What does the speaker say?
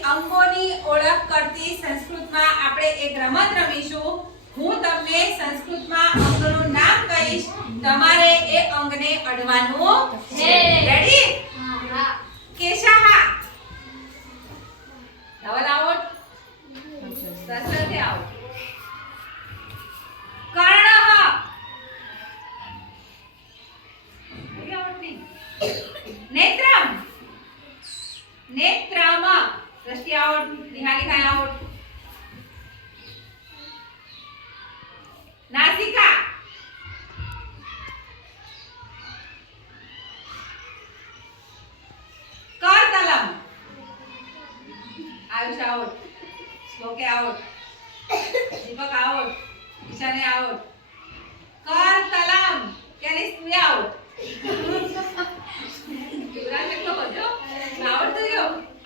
અંગોની ઓળખ કરતી સંસ્કૃતમાં આપણે એક રમત રમીશું. હું તમને સંસ્કૃતમાં અંગનું નામ કહીશ, તમારે એ અંગને અડવાનું છે. રેડી? હા. કેશાહા. ધવલ આઉટ. દશરથે આઉટ. કર્ણઃ. नेत्रम. नेत्रम. दृष्टि आउट. निहालिका आउट. नासिका. करतलम. आयुष आउट. श्लोके आउट. दीपक आउट. ईशाने आउट. करतलम. कैरिस तू आउट. युवराज કેટલો બધો આવડતો રહ્યો.